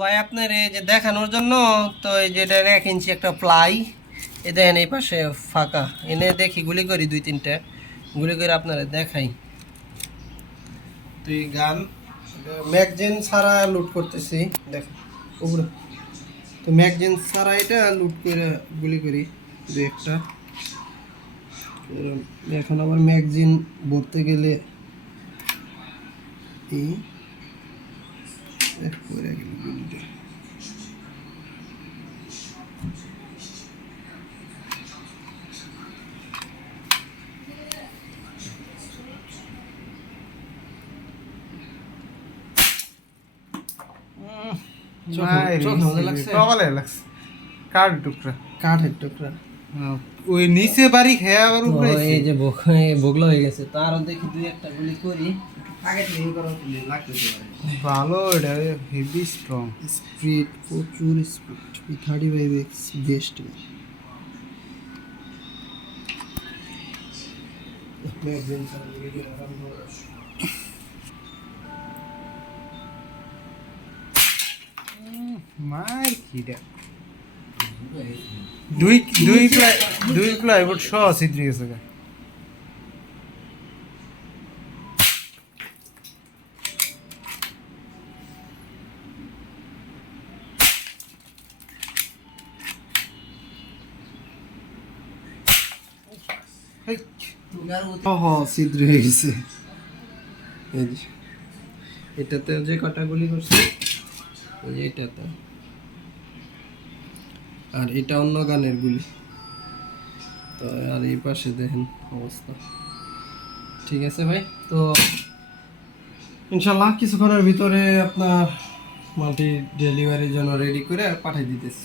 ভাই, আপনার এই যে দেখানোর জন্য, তো এই যে এক ইঞ্চি একটা প্লাই, এ দেখেন এই পাশে ফাঁকা। এনে দেখি গুলি করি দুই তিনটা, গুলি করে আপনারা দেখাই। তুই গান, ম্যাগজিন ছাড়া লুট করতেছি দেখো উপরে। তো ম্যাগজিন ছাড়া এটা লুট করে গুলি করি দু একটা। এখন আবার ম্যাগজিন ভরতে গেলে এই লাগছে কাঠ টুকরা কাঠের টুকরা হ্যাঁ, ওই নিচে বাড়ি খেয়ে আবার উপরে ও, এই যে বগ- এই বগলা হয়ে গেছে তারও দেখি দুই একটা গুলি করি ভালো এটা হেভি স্ট্রং স্পিড প্রচুর speed thirty five X best মার দুই দুই প্লাই দুই প্লাইউড সহ ছিদ্রি গেছে এটাতে যে কটা গুলি করছে এটাতে। আর এটা অন্য গানের গুলি। তো আর এই পাশে দেখেন অবস্থা। ঠিক আছে ভাই, তো ইনশাল্লাহ কিছুক্ষণের ভিতরে আপনার মাল্টি ডেলিভারির জন্য রেডি করে পাঠিয়ে দিতেছি।